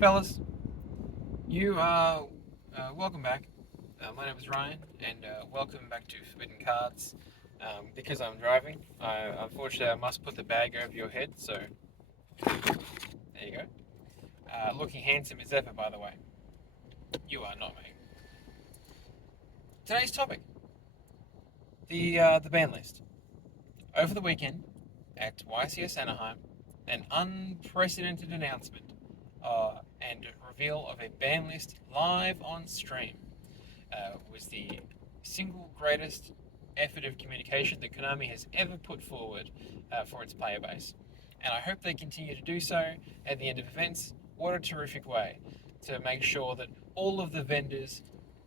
Fellas, you are welcome back. My name is Ryan, and welcome back to Forbidden Cards. Because I'm driving, unfortunately I must put the bag over your head, so there you go. Looking handsome as ever, by the way. You are not me. Today's topic: the ban list. Over the weekend at YCS Anaheim, an unprecedented announcement and reveal of a ban list live on stream. Was the single greatest effort of communication that Konami has ever put forward for its player base. And I hope they continue to do so at the end of events. What a terrific way to make sure that all of the vendors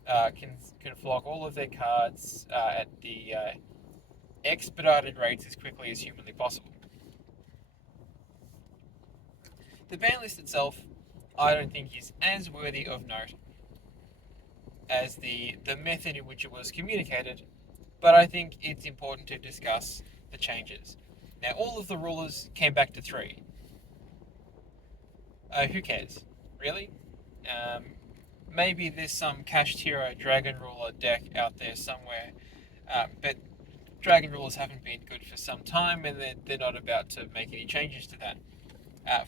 can flock all of their cards at the expedited rates as quickly as humanly possible. The ban list itself, I don't think, is as worthy of note as the method in which it was communicated, but I think it's important to discuss the changes. Now, all of the rulers came back to three. Who cares? Really? Um, Maybe there's some Cash Hero Dragon Ruler deck out there somewhere, but Dragon Rulers haven't been good for some time, and they're not about to make any changes to that.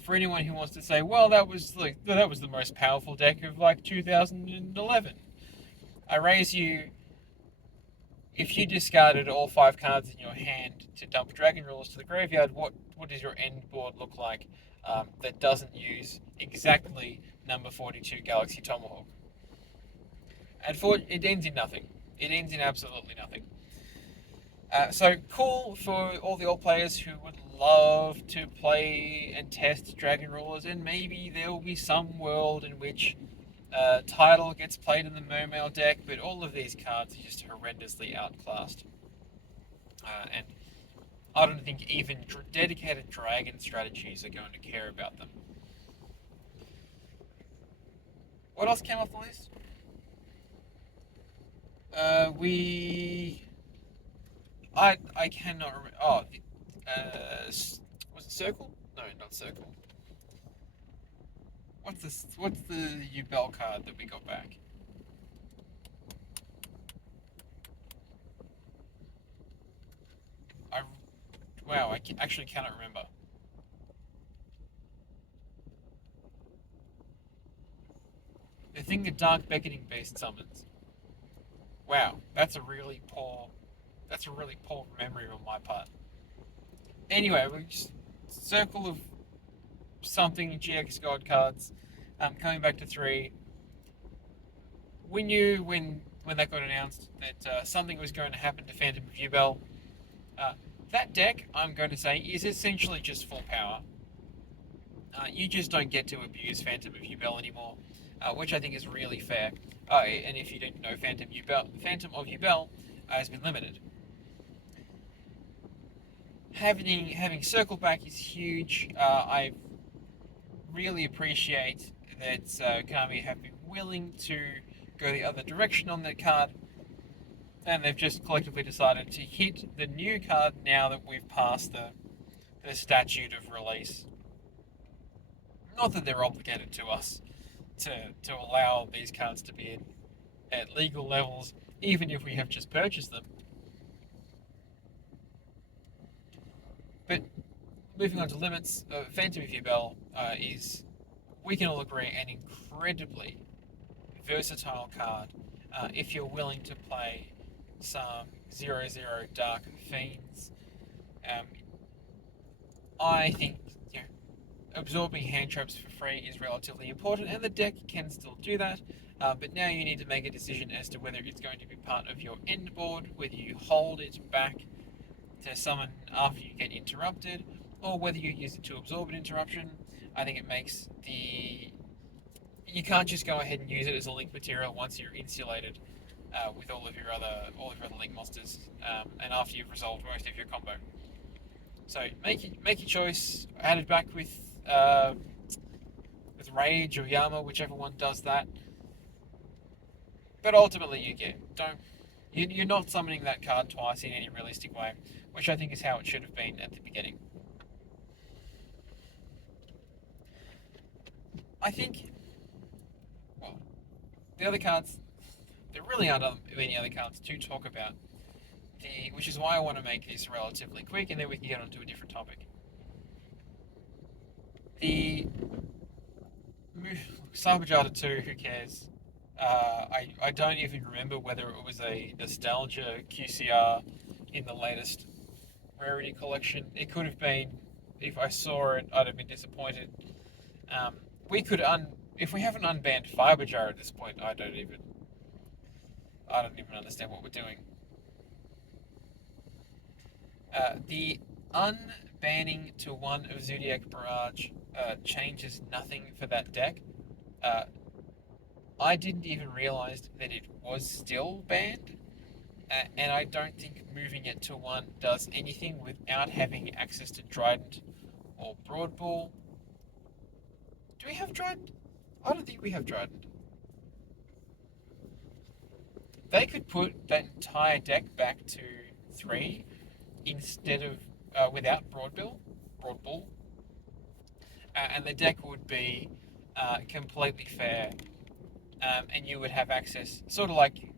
For anyone who wants to say, well, that was the most powerful deck of 2011, I raise you. If you discarded all 5 cards in your hand to dump Dragon Rulers to the graveyard, what does your end board look like that doesn't use exactly number 42 Galaxy Tomahawk? And it ends in nothing. It ends in absolutely nothing. So cool for all the old players who would love to play and test Dragon Rulers, and maybe there will be some world in which Tidal gets played in the Mermail deck, but all of these cards are just horrendously outclassed. And I don't think even dedicated Dragon strategies are going to care about them. What else came off the list? I cannot remember. Oh, was it Circle? No, not Circle. What's the Ubel card that we got back? I Wow, I actually cannot remember. The thing that Dark Beckoning Beast summons. Wow, that's a really poor memory on my part. Anyway, we just circle of something GX God cards. Coming back to three, we knew when that got announced that something was going to happen to Phantom of Ubel. That deck, I'm going to say, is essentially just full power. You just don't get to abuse Phantom of Ubel anymore, which I think is really fair. And if you didn't know, Phantom of Ubel has been limited. Having Circle back is huge. I really appreciate that Konami have been willing to go the other direction on that card, and they've just collectively decided to hit the new card now that we've passed the statute of release. Not that they're obligated to us to allow these cards to be at legal levels, even if we have just purchased them. But moving on to limits, Phantom of Ubel is, we can all agree, an incredibly versatile card if you're willing to play some 0/0 Dark Fiends. Um, I think absorbing hand traps for free is relatively important, and the deck can still do that. But now you need to make a decision as to whether it's going to be part of your end board, whether you hold it back to summon after you get interrupted, or whether you use it to absorb an interruption. I think it makes you can't just go ahead and use it as a link material once you're insulated with all of your other link monsters, and after you've resolved most of your combo. So make your choice. Add it back with Rage or Yama, whichever one does that. But ultimately, you're not summoning that card twice in any realistic way, which I think is how it should have been at the beginning. I think the other cards, there really aren't many other cards to talk about. Which is why I want to make this relatively quick, and then we can get on to a different topic. The Cyberjada 2, who cares? I don't even remember whether it was a nostalgia QCR in the latest rarity collection. It could have been. If I saw it, I'd have been disappointed. Um, we could if we haven't unbanned Fiberjar at this point, I don't even understand what we're doing. The unbanning to one of Zodiac Barrage changes nothing for that deck. Uh, I didn't even realize that it was still banned, and I don't think moving it to one does anything without having access to Trident or Broadbull. Do we have Trident? I don't think we have Trident. They could put that entire deck back to 3 instead of without Broadbull, and the deck would be completely fair, and you would have access, sort of like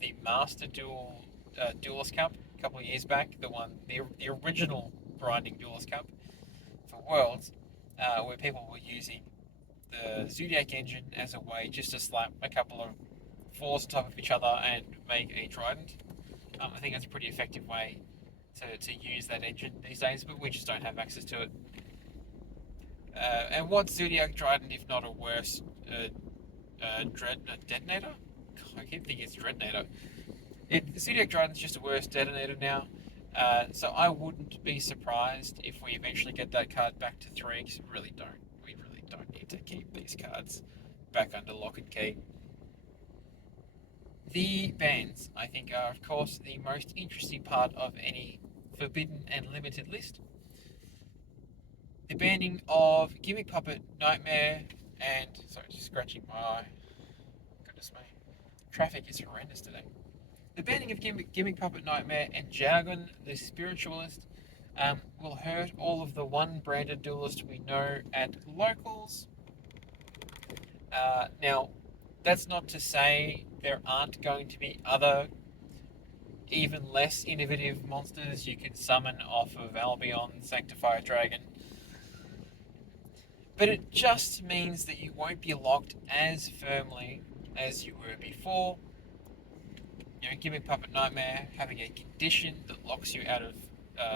the Master Duelist Cup a couple of years back, the original grinding Duelist Cup for Worlds, where people were using the Zodiac engine as a way just to slap a couple of 4s on top of each other and make a Trident. I think that's a pretty effective way to use that engine these days, but we just don't have access to it. And what's Zodiac Trident if not a worse detonator? I keep thinking it's Dreadnator. Zodiac Trident's just a worse detonator now. So I wouldn't be surprised if we eventually get that card back to 3, because we really don't need to keep these cards back under lock and key. The bans, I think, are of course the most interesting part of any forbidden and limited list. The banning of Gimmick Puppet, Nightmare, and sorry, just scratching my eye. Goodness me, traffic is horrendous today. The banning of Gimmick Puppet, Nightmare, and Jargon, the Spiritualist, will hurt all of the one-branded duelists we know at locals. Now, that's not to say there aren't going to be other, even less innovative monsters you can summon off of Albion, Sanctify Dragon. But it just means that you won't be locked as firmly as you were before. Gimmick Puppet Nightmare having a condition that locks you out of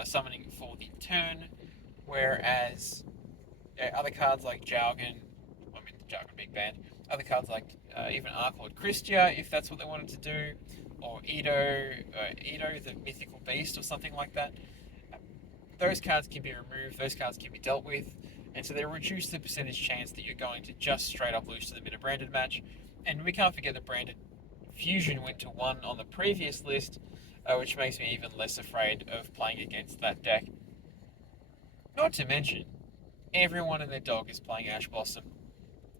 summoning for the turn, whereas other cards like Jargon, Jargon Big Band, other cards like even Archlord Christia, if that's what they wanted to do, or Edo, the Mythical Beast, or something like that. Those cards can be removed, those cards can be dealt with, and so they reduce the percentage chance that you're going to just straight up lose to them in a branded match. And we can't forget that branded Fusion went to 1 on the previous list, which makes me even less afraid of playing against that deck. Not to mention, everyone and their dog is playing Ash Blossom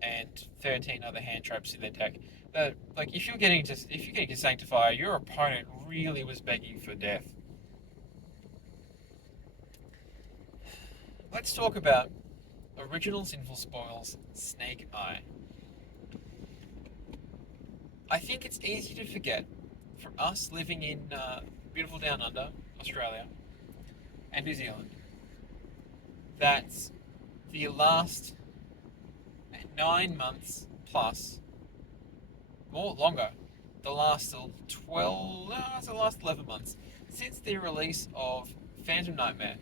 and 13 other hand traps in their deck. If you're getting to Sanctify, your opponent really was begging for death. Let's talk about Original Sinful Spoils Snake Eye. I think it's easy to forget, for us living in beautiful Down Under, Australia, and New Zealand, that the last 9 months plus, or longer, the last 11 months, since the release of Phantom Nightmare,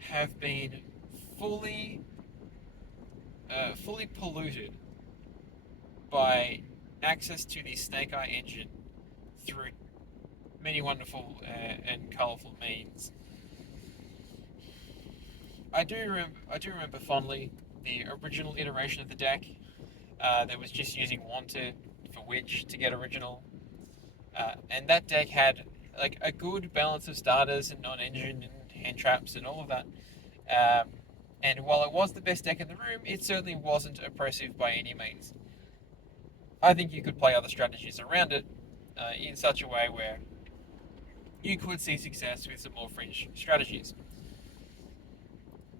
have been fully polluted by access to the Snake Eye engine through many wonderful and colourful means. I do remember fondly the original iteration of the deck that was just using Wanted for Witch to get original, and that deck had like a good balance of starters and non-engine and hand traps and all of that. And while it was the best deck in the room, it certainly wasn't oppressive by any means. I think you could play other strategies around it in such a way where you could see success with some more fringe strategies.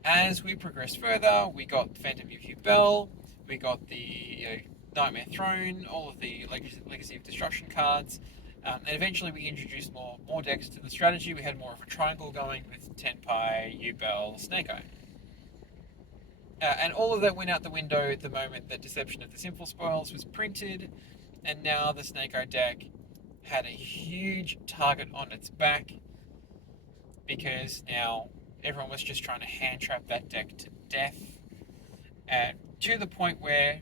As we progressed further, we got Phantom View Bell, we got the Nightmare Throne, all of the Legacy of Destruction cards, and eventually we introduced more decks to the strategy. We had more of a triangle going with Tenpai, Yubel, Snake Eye. And all of that went out the window the moment that Deception of the Sinful Spoils was printed, and now the Snake Eye deck had a huge target on its back because now everyone was just trying to hand trap that deck to death. And to the point where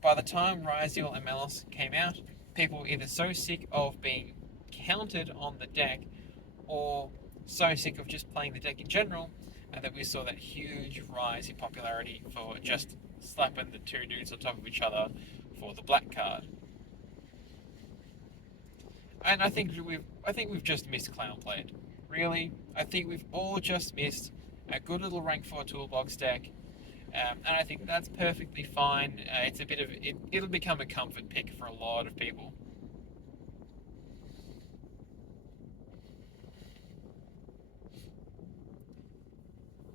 by the time Ryziel and Melis came out, people were either so sick of being counted on the deck or so sick of just playing the deck in general that we saw that huge rise in popularity for just slapping the two dudes on top of each other for the black card. And I think we've just missed Clownblade. Really, I think we've all just missed a good little rank 4 toolbox deck. And I think that's perfectly fine. It's a bit of it'll become a comfort pick for a lot of people.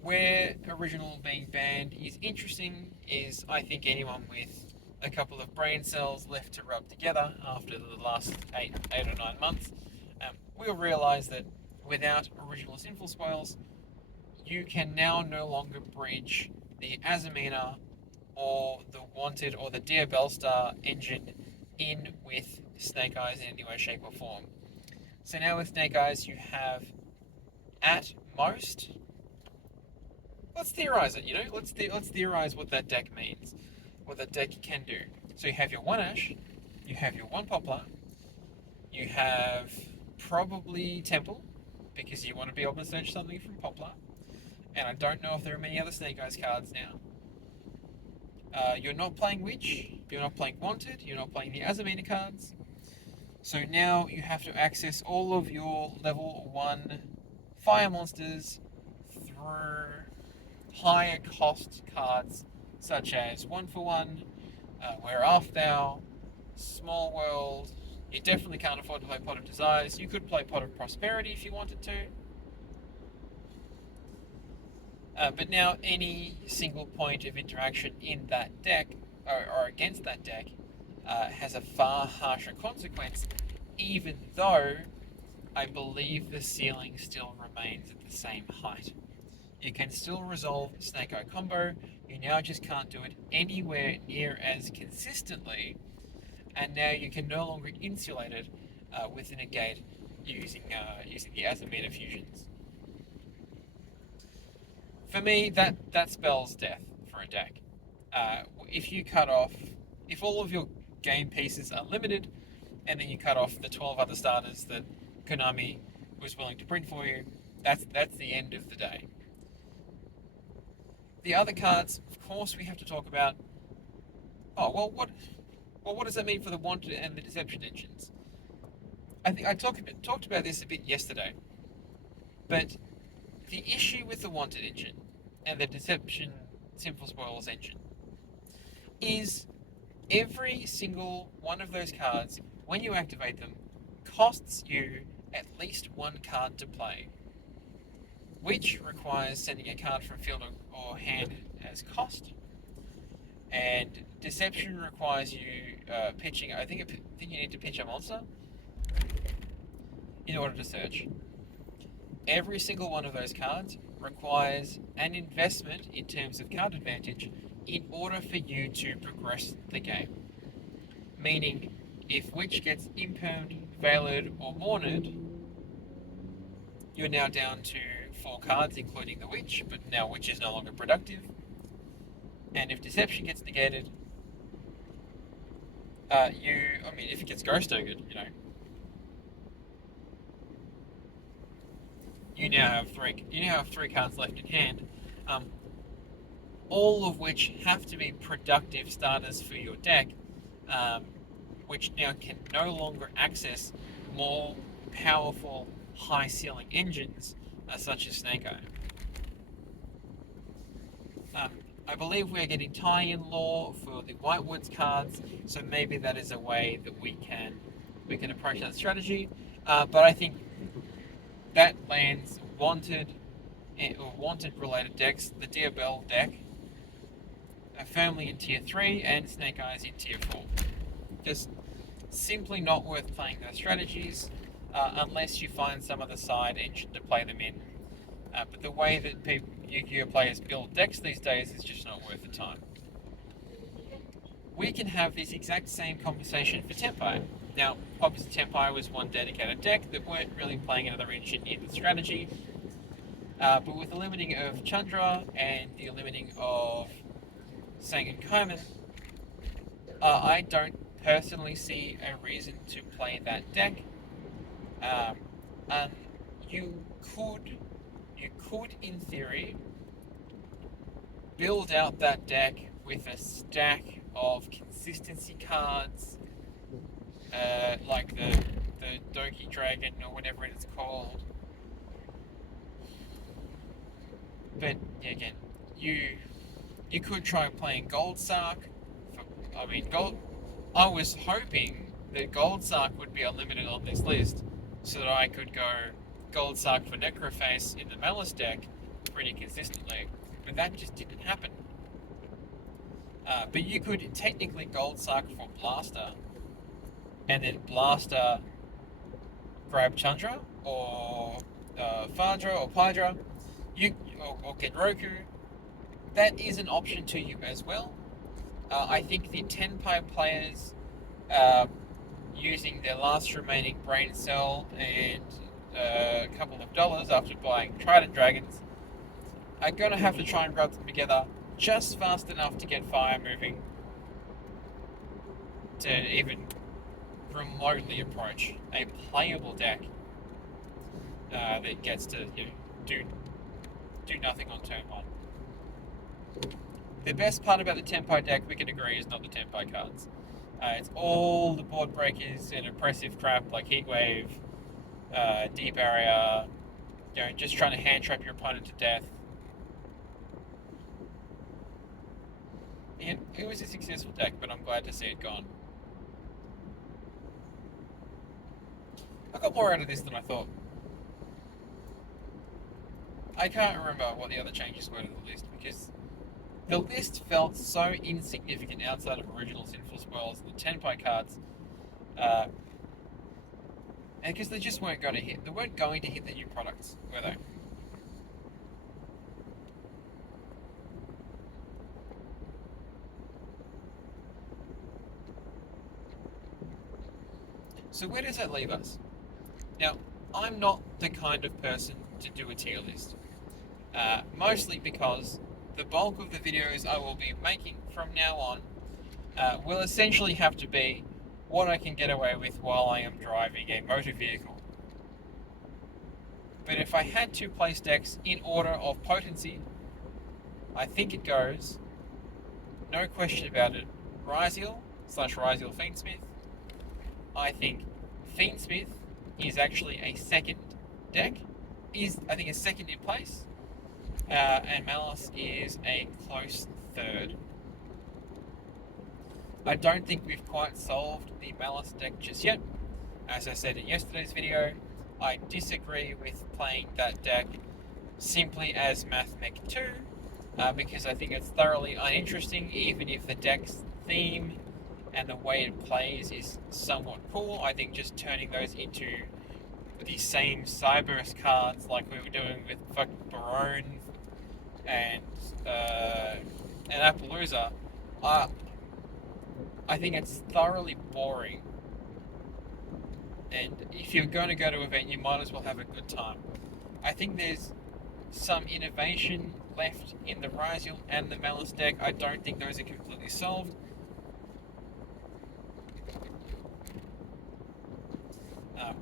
Where original being banned is interesting is I think anyone with a couple of brain cells left to rub together after the last 8 or 9 months will realise that without original Sinful Spoils, you can now no longer bridge the Azamina or the Wanted or the Dear Bellstar engine in with Snake Eyes in any way, shape, or form. So now with Snake Eyes, you have at most. Let's theorize it. Let's theorize what that deck means, what that deck can do. So you have your one Ash, you have your one Poplar, you have probably Temple, because you want to be able to search something from Poplar. And I don't know if there are many other Snake Eyes cards now. You're not playing Witch, you're not playing Wanted, you're not playing the Azamina cards. So now you have to access all of your level 1 fire monsters through higher cost cards such as 1-for-1, Where Art Thou, Small World. You definitely can't afford to play Pot of Desires. You could play Pot of Prosperity if you wanted to. But now any single point of interaction in that deck, or against that deck, has a far harsher consequence, even though I believe the ceiling still remains at the same height. You can still resolve Snake Eye combo, you now just can't do it anywhere near as consistently, and now you can no longer insulate it with a negate using the Azamina fusions. For me, that spells death for a deck. If all of your game pieces are limited, and then you cut off the 12 other starters that Konami was willing to print for you, that's the end of the day. The other cards, of course, we have to talk about. What does that mean for the Wanted and the Deception engines? I think I talked about this a bit yesterday, but the issue with the Wanted engine and the Deception Sinful Spoils engine is every single one of those cards, when you activate them, costs you at least one card to play, which requires sending a card from field or hand as cost. And Deception requires you pitching. I think you need to pitch a monster in order to search. Every single one of those cards requires an investment in terms of card advantage in order for you to progress the game. Meaning, if Witch gets impermed, veiled, or mourned, you're now down to 4 cards, including the Witch, but now Witch is no longer productive. And if Deception gets negated, if it gets Ghost Ogred, you now have 3 cards left in hand, all of which have to be productive starters for your deck, which now can no longer access more powerful, high ceiling engines such as Snake Eye. I believe we're getting tie-in lore for the Whitewoods cards, so maybe that is a way that we can approach that strategy. But I think that lands Wanted related decks. The Dear Bell deck firmly in tier 3 and Snake Eyes in tier 4. Just simply not worth playing those strategies unless you find some other side engine to play them in. But the way that Yu-Gi-Oh players build decks these days is just not worth the time. We can have this exact same conversation for Tenpai. Now, obviously Tenpai was one dedicated deck that weren't really playing another engine in the strategy, but with the limiting of Chandra and the limiting of Sangan Kaiman, I don't personally see a reason to play that deck. And you could, in theory, build out that deck with a stack of consistency cards, like the Doki Dragon or whatever it's called. But yeah, again, you could try playing Gold Sark. I was hoping that Gold Sark would be unlimited on this list, so that I could go Gold Sark for Necroface in the Malice deck pretty consistently, but that just didn't happen. But you could technically Gold Sark for Blaster, and then Blaster grab Chandra, or Fadra, or Pydra, or Genroku. That is an option to you as well. I think the Tenpai players, using their last remaining brain cell and a couple of dollars after buying Trident Dragons, are going to have to try and rub them together just fast enough to get fire moving to even remotely approach a playable deck that gets to do nothing on turn 1. The best part about the Tenpai deck, we can agree, is not the Tenpai cards. It's all the board breakers and oppressive crap like Heatwave, Deep Barrier, just trying to hand trap your opponent to death. It was a successful deck, but I'm glad to see it gone. I got more out of this than I thought. I can't remember what the other changes were to the list, because the list felt so insignificant outside of original Sinful Spoils and the Tenpai cards, and because they just weren't going to hit. They weren't going to hit the new products, were they? So where does that leave us? Now, I'm not the kind of person to do a tier list, mostly because the bulk of the videos I will be making from now on will essentially have to be what I can get away with while I am driving a motor vehicle. But if I had to place decks in order of potency, I think it goes, no question about it, Ryziel/Ryziel Fiendsmith. I think Fiendsmith is actually a second deck, I think a second in place, and Malice is a close third. I don't think we've quite solved the Malice deck just yet. As I said in yesterday's video, I disagree with playing that deck simply as Mathmech 2, because I think it's thoroughly uninteresting, even if the deck's theme and the way it plays is somewhat cool. I think just turning those into the same Cyberse cards like we were doing with fucking Barone and Appaloosa, I think it's thoroughly boring. And if you're going to go to an event, you might as well have a good time. I think there's some innovation left in the Ryziel and the Malice deck. I don't think those are completely solved.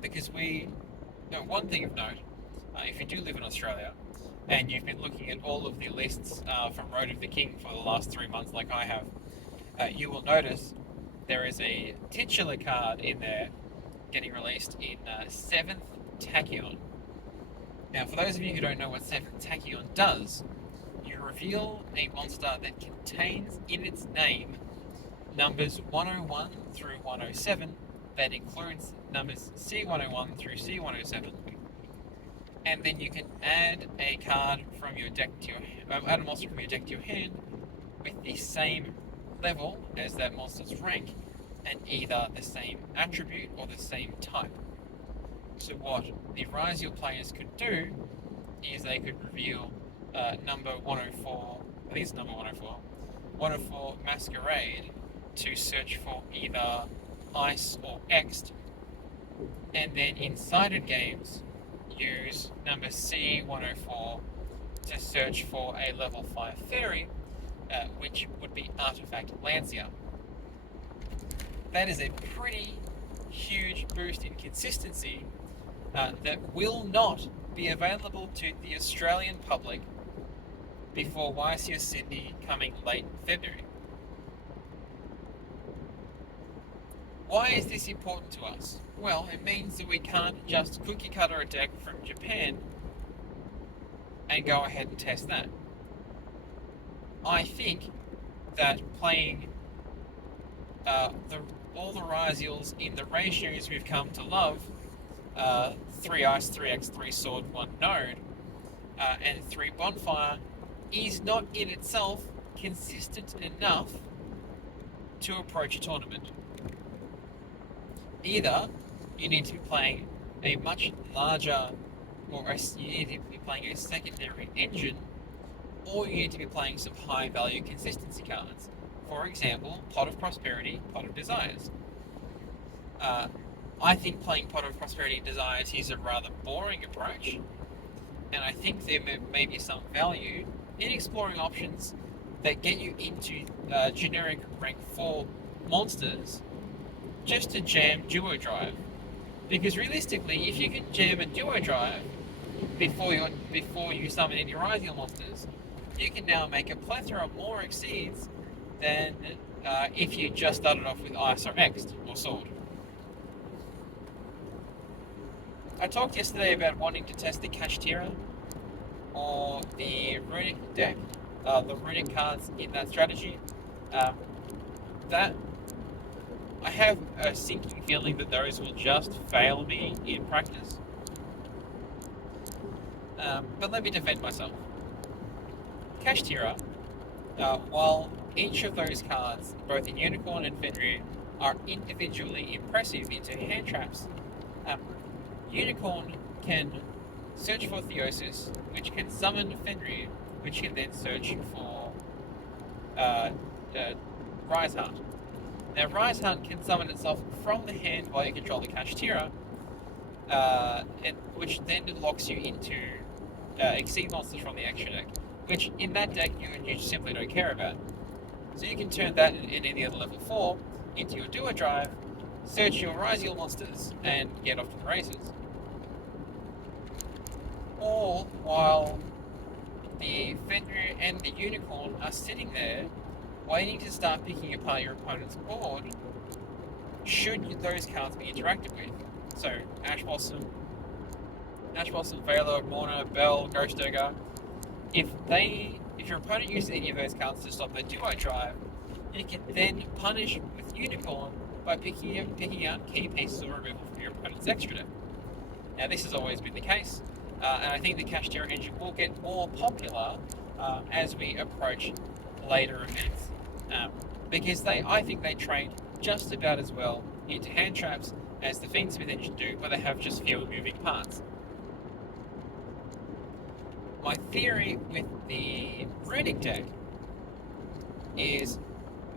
Because one thing of note, if you do live in Australia and you've been looking at all of the lists from Road of the King for the last 3 months like I have, you will notice there is a titular card in there getting released in 7th Tachyon. Now, for those of you who don't know what 7th Tachyon does, you reveal a monster that contains in its name numbers 101 through 107, that includes numbers C101 through C107, and then you can add a card from your deck to your add a monster from your deck to your hand with the same level as that monster's rank, and either the same attribute or the same type. So what the Ryziel players could do is they could reveal number 104, I think it's number 104, 104 Masquerade to search for either Ice or Xed, and then in sided games use number C104 to search for a level 5 fairy, which would be Artifact Lancia. That is a pretty huge boost in consistency that will not be available to the Australian public before YCS Sydney coming late February. Why is this important to us? Well, it means that we can't just cookie cutter a deck from Japan and go ahead and test that. I think that playing all the Ryziels in the ratios we've come to love, 3 Ice, 3 X, 3 Sword, 1 Node, and 3 Bonfire, is not in itself consistent enough to approach a tournament. Either you need to be playing a much larger, or you need to be playing a secondary engine, or you need to be playing some high value consistency cards. For example, Pot of Prosperity, Pot of Desires. I think playing Pot of Prosperity Desires is a rather boring approach, and I think there may be some value in exploring options that get you into generic rank 4 monsters just to jam Duo Drive. Because realistically, if you can jam a Duo Drive before you summon any Ryziel monsters, you can now make a plethora more exceeds than if you just started off with Ice or Xed or Sword. I talked yesterday about wanting to test the Kashtira or the Runic deck, the Runic cards in that strategy. That I have a sinking feeling that those will just fail me in practice. But let me defend myself. Kashtira, while each of those cards, both in Unicorn and Fenrir, are individually impressive into hand traps, Unicorn can search for Theosis, which can summon Fenrir, which can then search for Rise Heart. Now, Rise Heart can summon itself from the hand while you control the Kashtira, which then locks you into Exceed monsters from the extra deck, which in that deck you simply don't care about. So you can turn that in any other level 4 into your Duo Drive, search your Ryziel monsters, and get off to the races. All while the Fenrir and the Unicorn are sitting there waiting to start picking apart your opponent's board should those cards be interacted with. So Ash Blossom, Veiler, Morna, Bell, Ghost Ogre. If your opponent uses any of those cards to stop their Duo Drive, you can then punish with Unicorn by picking out key pieces of removal from your opponent's extra deck. Now this has always been the case, and I think the Kashtira engine will get more popular as we approach later events, because I think they trade just about as well into hand traps as the Fiendsmith engine do, but they have just fewer moving parts. My theory with the Runic deck is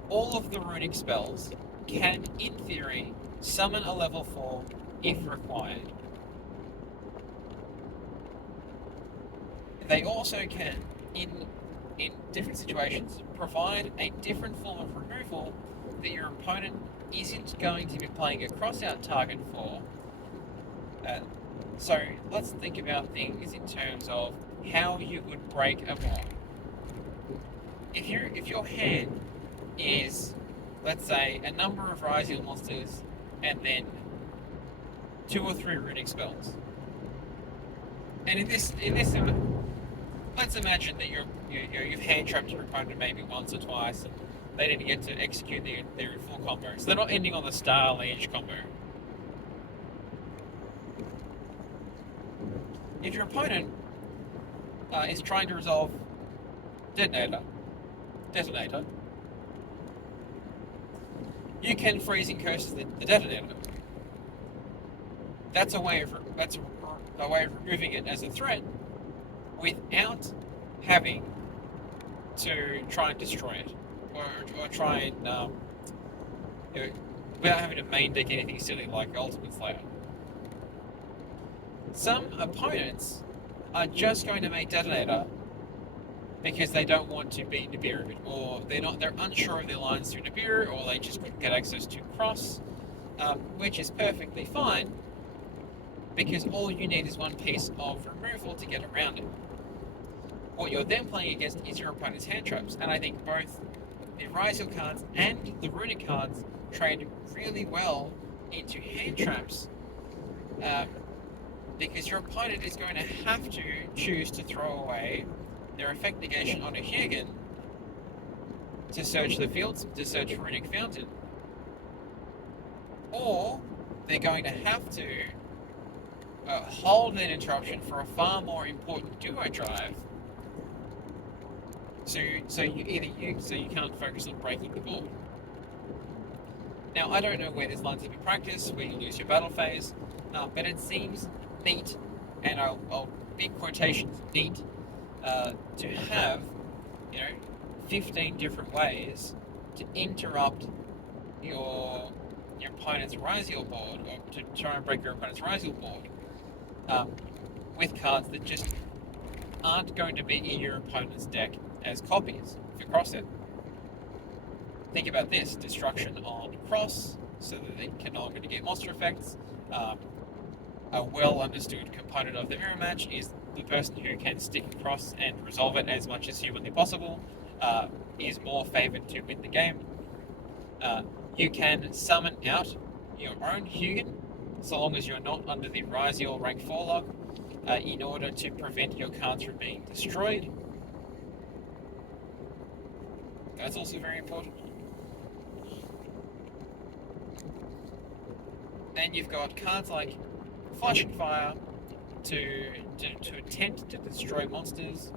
all of the Runic spells can, in theory, summon a level 4 if required. They also can, in different situations, provide a different form of removal that your opponent isn't going to be playing a crossout target for. So let's think about things in terms of how you would break a block. If your hand is, let's say, a number of Ryziel monsters and then 2 or 3 Runic spells, and in this, let's imagine that you've hand trapped your opponent maybe once or twice, and they didn't get to execute their full combo, so they're not ending on the Star Age combo. If your opponent is trying to resolve Detonator, detonator, you can freezing curse the detonator. That's a way of removing it as a threat without having to try and destroy it, or try and you know, without having to main deck anything silly like Ultimate Slayer. Some opponents are just going to make Detonator because they don't want to beat Nibiru, or they're unsure of their lines through Nibiru, or they just couldn't get access to Cross, which is perfectly fine because all you need is one piece of removal to get around it. What you're then playing against is your opponent's hand traps, and I think both the Ryzeal cards and the Runic cards trade really well into hand traps, because your opponent is going to have to choose to throw away their effect negation on a Hugin to search the fields, to search for Runic Fountain, or they're going to have to hold that interruption for a far more important duo drive. So you can't focus on breaking the board. Now, I don't know where this lines up in practice, where you lose your battle phase, but it seems neat, and I'll big quotations, neat, to have 15 different ways to interrupt your opponent's Ryzeal board, or to try and break your opponent's Ryzeal board, with cards that just aren't going to be in your opponent's deck as copies for Cross it. Think about this: destruction on Cross, so that they can no longer negate monster effects. A well understood component of the mirror match is the person who can stick across and resolve it as much as humanly possible is more favoured to win the game. You can summon out your own Hugin, so long as you're not under the Ryzeal rank 4 lock, in order to prevent your cards from being destroyed. That's also very important. Then you've got cards like Flashing Fire to attempt to destroy monsters.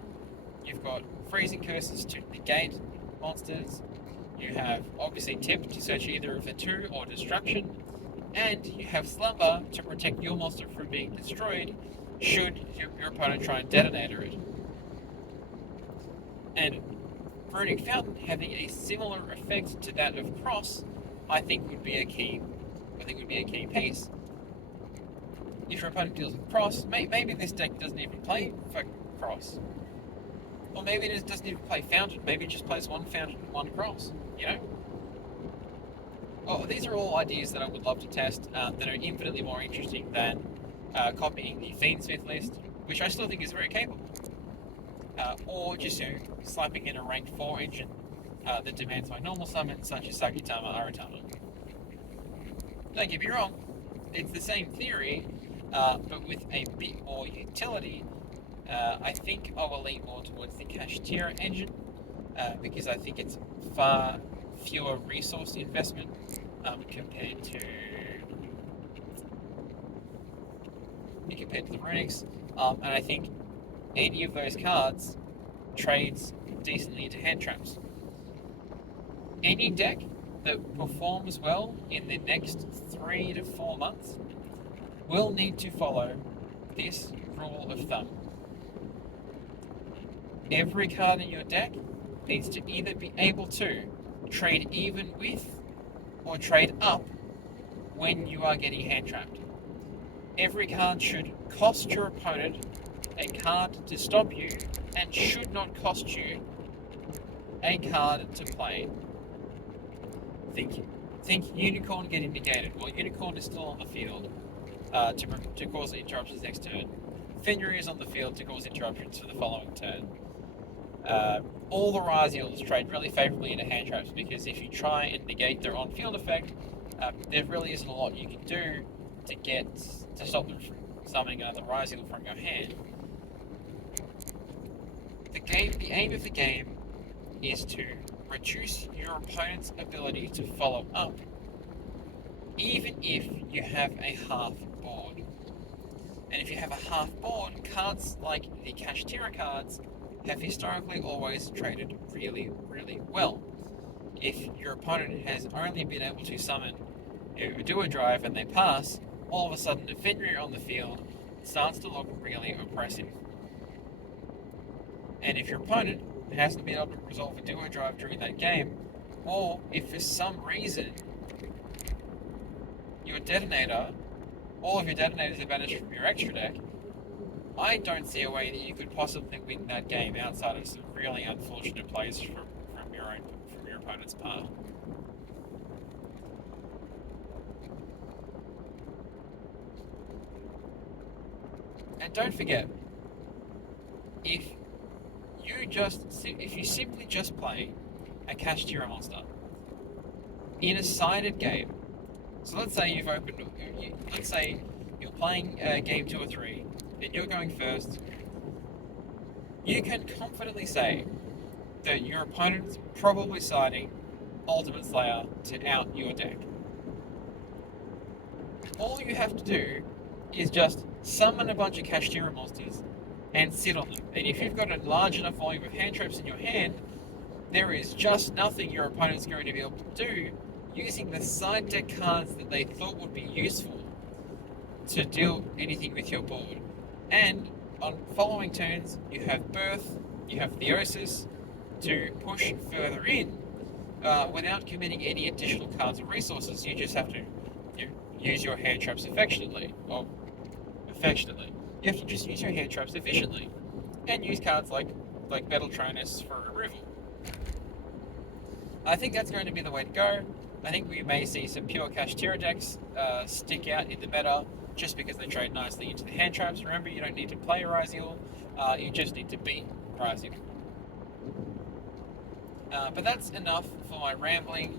You've got Freezing Curses to negate monsters. You have obviously Tip to search either of the two or Destruction. And you have Slumber to protect your monster from being destroyed should your opponent try and detonator it. And Runic Fountain having a similar effect to that of Cross, I think would be a key piece. If your opponent deals with Cross, maybe this deck doesn't even play for Cross. Or maybe it doesn't even play Fountain, maybe it just plays one Fountain and one Cross, Oh, these are all ideas that I would love to test, that are infinitely more interesting than copying the Fiendsmith list, which I still think is very capable. Or just slapping in a rank 4 engine that demands my normal summons, such as Sakitama Aratama. Don't get me wrong, it's the same theory, but with a bit more utility. I think I will lean more towards the Kashtira engine, because I think it's far fewer resource investment compared to the Runics, and I think any of those cards trades decently into hand traps. Any deck that performs well in the next 3 to 4 months will need to follow this rule of thumb. Every card in your deck needs to either be able to trade even with or trade up when you are getting hand trapped. Every card should cost your opponent a card to stop you, and should not cost you a card to play. Think Unicorn getting negated. Well, Unicorn is still on the field to cause interruptions next turn. Fenrir is on the field to cause interruptions for the following turn. All the Ryzeals trade really favourably into hand traps, because if you try and negate their on-field effect, there really isn't a lot you can do to stop them from summoning another Ryzeal from your hand. The aim of the game is to reduce your opponent's ability to follow up, even if you have a half board. And if you have a half board, cards like the Kashtira cards have historically always traded really, really well. If your opponent has only been able to summon do a drive and they pass, all of a sudden the Fenrir on the field starts to look really oppressive. And if your opponent hasn't been able to resolve a duo drive during that game, or if for some reason your detonator, all of your detonators are banished from your extra deck, I don't see a way that you could possibly win that game outside of some really unfortunate plays from your opponent's part. And don't forget, if if you simply just play a Kashtira monster in a sided game, so let's say let's say you're playing game 2 or 3, and you're going first, you can confidently say that your opponent's probably siding Ultimate Slayer to out your deck. All you have to do is just summon a bunch of Kashtira monsters and sit on them. And if you've got a large enough volume of hand traps in your hand, there is just nothing your opponent's going to be able to do using the side deck cards that they thought would be useful to deal anything with your board. And on following turns, you have Birth, you have Theosis to push further in without committing any additional cards or resources. You just have to use your hand traps affectionately. You have to just use your hand traps efficiently and use cards like Battletronus for removal. I think that's going to be the way to go. I think we may see some pure Kashtira decks stick out in the meta just because they trade nicely into the hand traps. Remember, you don't need to play Ryziel, you just need to beat Ryziel. But that's enough for my rambling.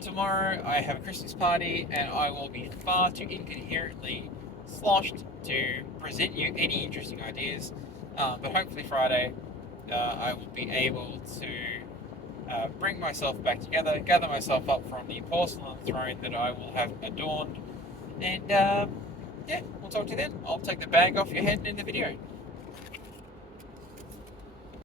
Tomorrow I have a Christmas party and I will be far too incoherently sloshed to present you any interesting ideas. But hopefully Friday I will be able to bring myself back together, gather myself up from the porcelain throne that I will have adorned, and yeah, we'll talk to you then. I'll take the bag off your head and end the video.